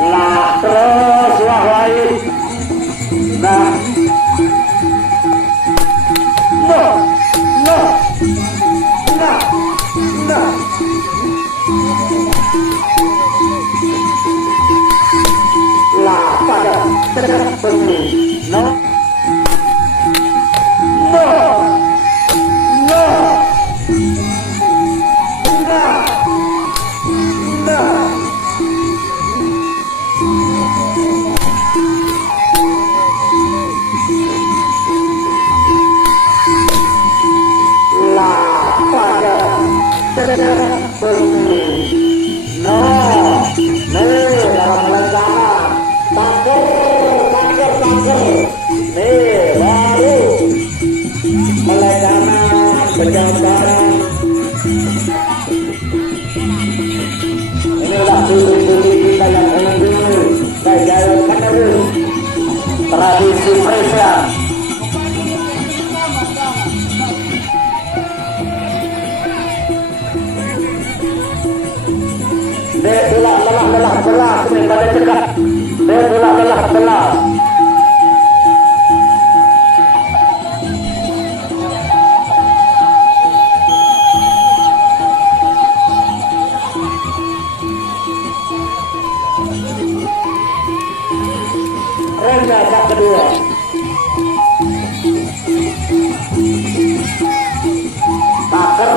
Lah terus wah lain. Nah. No. No. Nah. Nah. Lah pada terpenuhi. No. No. No. Nah. Nah. No, no, dalam rencana tangker, nih baru meledana penjambaran. Inilah dulu kita yang unggul, gaya penerus tradisi Malaysia. Belah, ini pada cekat. Belah. Rendah tak kedua. Taker.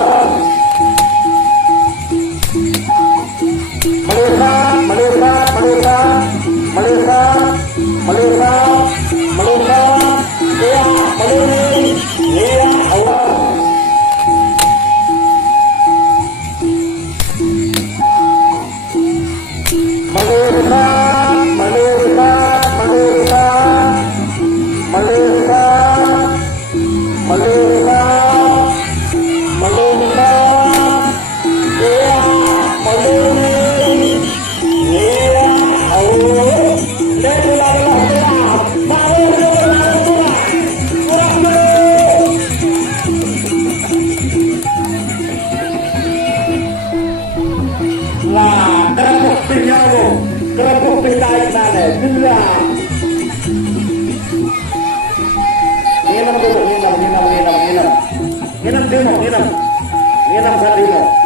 Kerupuk ditarik mana? Jelas. Nginam dulu, nginam. Nginam Sadino.